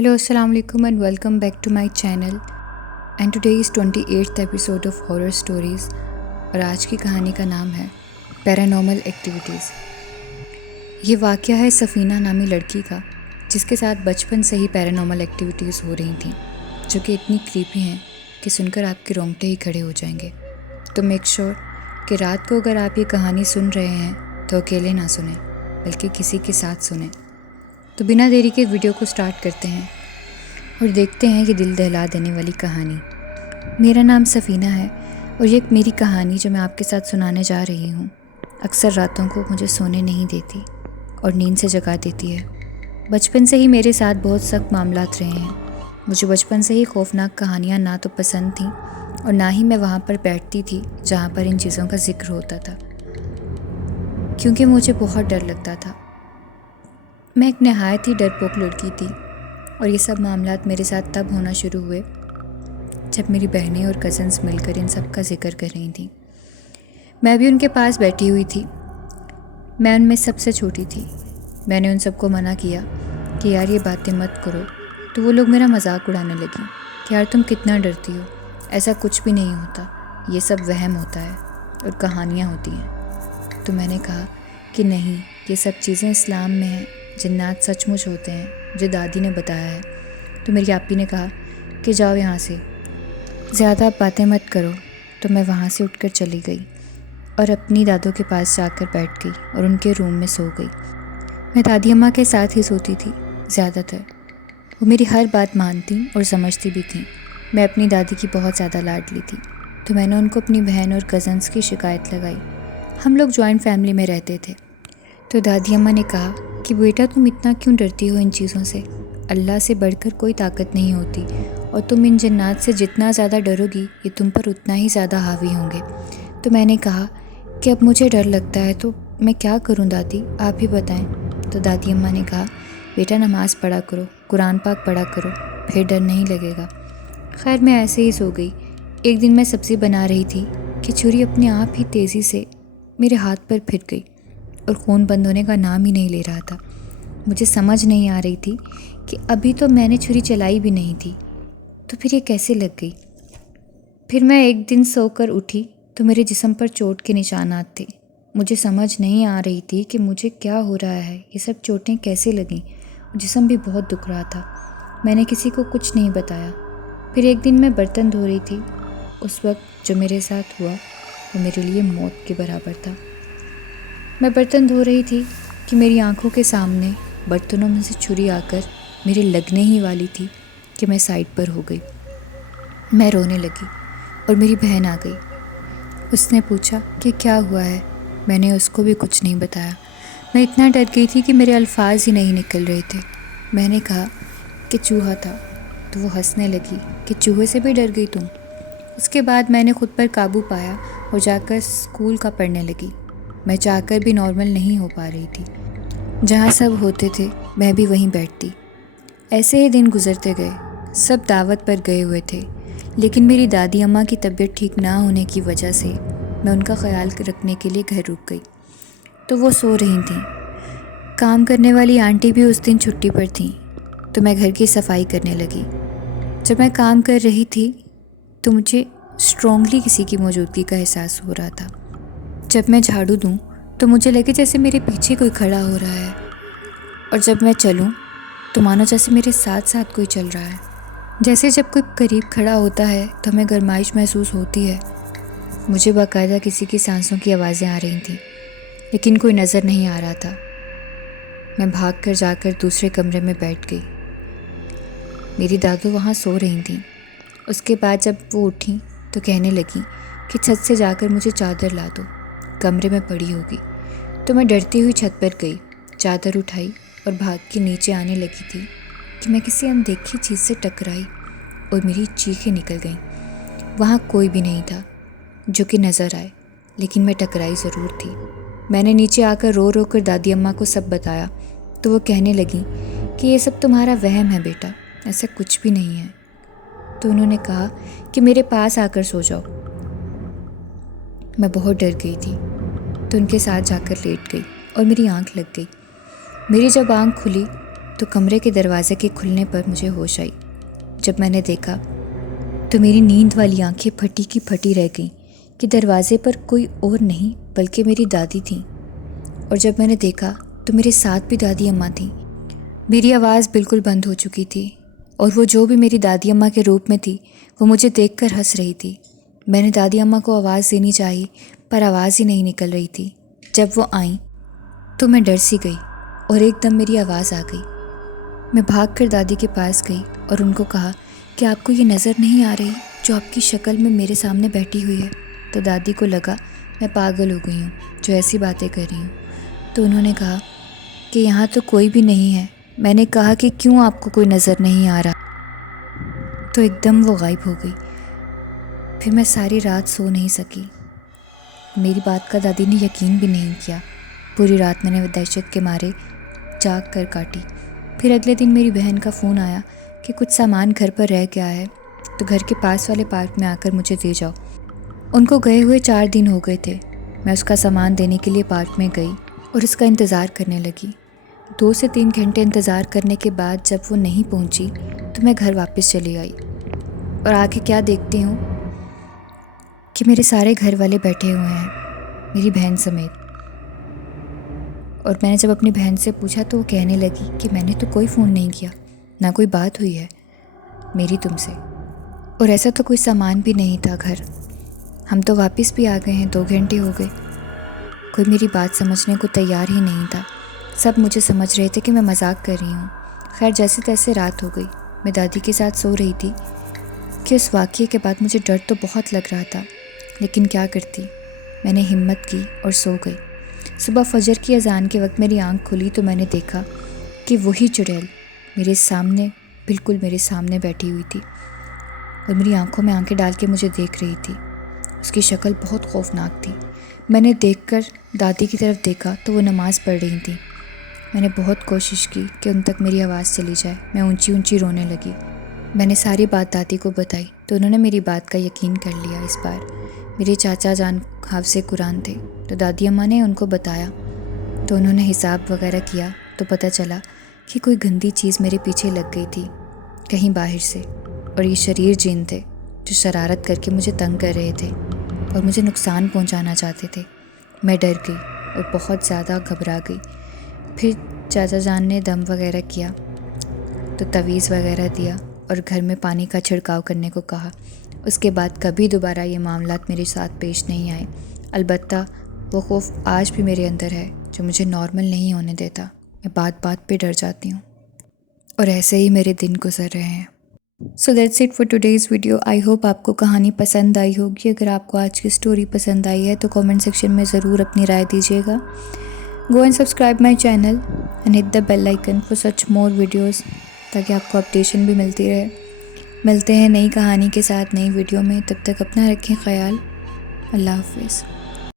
Hello, Assalamu alaikum and welcome back to my channel. And today is 28th episode of Horror Stories. और आज की कहानी का नाम है पैरानॉर्मल एक्टिविटीज़। ये वाक़या है सफ़ीना नामी लड़की का, जिसके साथ बचपन से ही पैरानॉर्मल एक्टिविटीज़ हो रही थी, जो कि इतनी क्रीपी हैं कि सुनकर आपके रोंगटे ही खड़े हो जाएंगे। तो मेक श्योर कि रात को अगर आप ये कहानी सुन रहे हैं तो अकेले ना सुने, बल्कि किसी के साथ सुने। तो बिना देरी के वीडियो को स्टार्ट करते हैं और देखते हैं ये दिल दहला देने वाली कहानी। मेरा नाम सफ़ीना है और ये मेरी कहानी जो मैं आपके साथ सुनाने जा रही हूँ अक्सर रातों को मुझे सोने नहीं देती और नींद से जगा देती है। बचपन से ही मेरे साथ बहुत सख्त मामलात रहे हैं। मुझे बचपन से ही खौफनाक कहानियाँ ना तो पसंद थीं और ना ही मैं वहाँ पर बैठती थी जहाँ पर इन चीज़ों का जिक्र होता था, क्योंकि मुझे बहुत डर लगता था। मैं एक नहायत ही डरपोक लड़की थी और ये सब मामलात मेरे साथ तब होना शुरू हुए जब मेरी बहनें और कज़न्स मिलकर इन सब का जिक्र कर रही थी। मैं भी उनके पास बैठी हुई थी। मैं उनमें सबसे छोटी थी। मैंने उन सबको मना किया कि यार ये बातें मत करो, तो वो लोग मेरा मजाक उड़ाने लगी कि यार तुम कितना डरती हो, ऐसा कुछ भी नहीं होता, ये सब वहम होता है और कहानियाँ होती हैं। तो मैंने कहा कि नहीं, ये सब चीज़ें इस्लाम में हैं, जिन्नात सचमुच होते हैं, जो दादी ने बताया है। तो मेरी आपी ने कहा कि जाओ यहाँ से, ज़्यादा बातें मत करो। तो मैं वहाँ से उठकर चली गई और अपनी दादों के पास जाकर बैठ गई और उनके रूम में सो गई। मैं दादी अम्मा के साथ ही सोती थी ज़्यादातर। वो मेरी हर बात मानती और समझती भी थी। मैं अपनी दादी की बहुत ज़्यादा लाडली थी, तो मैंने उनको अपनी बहन और कज़न्स की शिकायत लगाई। हम लोग जॉइंट फैमिली में रहते थे। तो दादी अम्मा ने कहा कि बेटा तुम इतना क्यों डरती हो इन चीज़ों से, अल्लाह से बढ़कर कोई ताकत नहीं होती और तुम इन जन्नात से जितना ज़्यादा डरोगी ये तुम पर उतना ही ज़्यादा हावी होंगे। तो मैंने कहा कि अब मुझे डर लगता है, तो मैं क्या करूं दादी, आप ही बताएं। तो दादी अम्मा ने कहा बेटा नमाज़ पढ़ा करो, कुरान पाक पढ़ा करो, फिर डर नहीं लगेगा। खैर मैं ऐसे ही सो गई। एक दिन मैं सब्ज़ी बना रही थी कि छुरी अपने आप ही तेज़ी से मेरे हाथ पर फिर गई और खून बंद होने का नाम ही नहीं ले रहा था। मुझे समझ नहीं आ रही थी कि अभी तो मैंने छुरी चलाई भी नहीं थी, तो फिर ये कैसे लग गई। फिर मैं एक दिन सोकर उठी तो मेरे जिस्म पर चोट के निशानात थे। मुझे समझ नहीं आ रही थी कि मुझे क्या हो रहा है, ये सब चोटें कैसे लगीं। जिस्म भी बहुत दुख रहा था। मैंने किसी को कुछ नहीं बताया। फिर एक दिन मैं बर्तन धो रही थी। उस वक्त जो मेरे साथ हुआ वो मेरे लिए मौत के बराबर था। मैं बर्तन धो रही थी कि मेरी आंखों के सामने बर्तनों में से छुरी आकर मेरे लगने ही वाली थी कि मैं साइड पर हो गई। मैं रोने लगी और मेरी बहन आ गई। उसने पूछा कि क्या हुआ है। मैंने उसको भी कुछ नहीं बताया। मैं इतना डर गई थी कि मेरे अल्फाज ही नहीं निकल रहे थे। मैंने कहा कि चूहा था, तो वो हंसने लगी कि चूहे से भी डर गई तुम। उसके बाद मैंने खुद पर काबू पाया और जाकर स्कूल का पढ़ने लगी। मैं चाहकर भी नॉर्मल नहीं हो पा रही थी। जहाँ सब होते थे मैं भी वहीं बैठती। ऐसे ही दिन गुजरते गए। सब दावत पर गए हुए थे, लेकिन मेरी दादी अम्मा की तबीयत ठीक ना होने की वजह से मैं उनका ख्याल रखने के लिए घर रुक गई। तो वो सो रही थीं। काम करने वाली आंटी भी उस दिन छुट्टी पर थीं, तो मैं घर की सफाई करने लगी। जब मैं काम कर रही थी तो मुझे स्ट्रॉन्गली किसी की मौजूदगी का एहसास हो रहा था। जब मैं झाड़ू दूं तो मुझे लगे जैसे मेरे पीछे कोई खड़ा हो रहा है, और जब मैं चलूं तो मानो जैसे मेरे साथ साथ कोई चल रहा है। जैसे जब कोई करीब खड़ा होता है तो हमें गर्माइश महसूस होती है। मुझे बाकायदा किसी की सांसों की आवाज़ें आ रही थीं, लेकिन कोई नज़र नहीं आ रहा था। मैं भाग कर जाकर दूसरे कमरे में बैठ गई। मेरी दादू वहाँ सो रही थीं। उसके बाद जब वो उठी तो कहने लगी कि छत से जाकर मुझे चादर ला दो, कमरे में पड़ी होगी। तो मैं डरती हुई छत पर गई, चादर उठाई और भाग के नीचे आने लगी थी कि मैं किसी अनदेखी चीज़ से टकराई और मेरी चीखें निकल गईं। वहाँ कोई भी नहीं था जो कि नज़र आए, लेकिन मैं टकराई ज़रूर थी। मैंने नीचे आकर रो रो कर दादी अम्मा को सब बताया, तो वो कहने लगी कि ये सब तुम्हारा वहम है बेटा, ऐसा कुछ भी नहीं है। तो उन्होंने कहा कि मेरे पास आकर सो जाओ। मैं बहुत डर गई थी, तो उनके साथ जाकर लेट गई और मेरी आंख लग गई। मेरी जब आंख खुली तो कमरे के दरवाजे के खुलने पर मुझे होश आई। जब मैंने देखा तो मेरी नींद वाली आंखें फटी की फटी रह गईं कि दरवाजे पर कोई और नहीं बल्कि मेरी दादी थी। और जब मैंने देखा तो मेरे साथ भी दादी अम्मा थी। मेरी आवाज़ बिल्कुल बंद हो चुकी थी और वो जो भी मेरी दादी अम्मा के रूप में थी वो मुझे देखकर हंस रही थी। मैंने दादी अम्मा को आवाज़ देनी चाहिए पर आवाज़ ही नहीं निकल रही थी। जब वो आई तो मैं डर सी गई और एकदम मेरी आवाज़ आ गई। मैं भागकर दादी के पास गई और उनको कहा कि आपको ये नज़र नहीं आ रही जो आपकी शक्ल में मेरे सामने बैठी हुई है। तो दादी को लगा मैं पागल हो गई हूँ जो ऐसी बातें कर रही हूँ। तो उन्होंने कहा कि यहाँ तो कोई भी नहीं है। मैंने कहा कि क्यों आपको कोई नज़र नहीं आ रहा। तो एकदम वो गायब हो गई। फिर मैं सारी रात सो नहीं सकी। मेरी बात का दादी ने यकीन भी नहीं किया। पूरी रात मैंने दहशत के मारे जाग कर काटी। फिर अगले दिन मेरी बहन का फ़ोन आया कि कुछ सामान घर पर रह गया है तो घर के पास वाले पार्क में आकर मुझे दे जाओ। उनको गए हुए 4 दिन हो गए थे। मैं उसका सामान देने के लिए पार्क में गई और उसका इंतज़ार करने लगी। 2 से 3 घंटे इंतज़ार करने के बाद जब वो नहीं पहुंची तो मैं घर वापस चली आई और आके क्या देखती हूँ कि मेरे सारे घर वाले बैठे हुए हैं, मेरी बहन समेत। और मैंने जब अपनी बहन से पूछा तो वो कहने लगी कि मैंने तो कोई फ़ोन नहीं किया, ना कोई बात हुई है मेरी तुमसे, और ऐसा तो कोई सामान भी नहीं था घर। हम तो वापस भी आ गए हैं, 2 घंटे हो गए। कोई मेरी बात समझने को तैयार ही नहीं था। सब मुझे समझ रहे थे कि मैं मजाक कर रही हूँ। खैर जैसे तैसे रात हो गई। मैं दादी के साथ सो रही थी कि उस वाक़ये के बाद मुझे डर तो बहुत लग रहा था, लेकिन क्या करती। मैंने हिम्मत की और सो गई। सुबह फजर की अजान के वक्त मेरी आंख खुली तो मैंने देखा कि वही चुड़ैल मेरे सामने, बिल्कुल मेरे सामने बैठी हुई थी और मेरी आंखों में आंखें डाल के मुझे देख रही थी। उसकी शक्ल बहुत खौफनाक थी। मैंने देखकर दादी की तरफ देखा तो वो नमाज़ पढ़ रही थी। मैंने बहुत कोशिश की कि उन तक मेरी आवाज़ चली जाए। मैं ऊंची ऊंची रोने लगी। मैंने सारी बात दादी को बताई तो उन्होंने मेरी बात का यकीन कर लिया। इस बार मेरे चाचा जान हाफ़िज़े कुरान थे तो दादी अम्मा ने उनको बताया तो उन्होंने हिसाब वगैरह किया तो पता चला कि कोई गंदी चीज़ मेरे पीछे लग गई थी कहीं बाहर से, और ये शरीर जिन थे जो शरारत करके मुझे तंग कर रहे थे और मुझे नुकसान पहुंचाना चाहते थे। मैं डर गई और बहुत ज़्यादा घबरा गई। फिर चाचा जान ने दम वगैरह किया तो तवीज़ वगैरह दिया और घर में पानी का छिड़काव करने को कहा। उसके बाद कभी दोबारा ये मामलात मेरे साथ पेश नहीं आए। अलबत्ता वो खौफ आज भी मेरे अंदर है जो मुझे नॉर्मल नहीं होने देता। मैं बात बात पे डर जाती हूँ और ऐसे ही मेरे दिन गुजर रहे हैं। So that's it for today's video. I hope आपको कहानी पसंद आई होगी। अगर आपको आज की स्टोरी पसंद आई है तो कमेंट सेक्शन में ज़रूर अपनी राय दीजिएगा। Go and subscribe my channel and hit the bell icon for such more videos, ताकि आपको अपडेशन भी मिलती रहे। मिलते हैं नई कहानी के साथ नई वीडियो में। तब तक अपना रखें ख्याल। अल्लाह हाफिज़।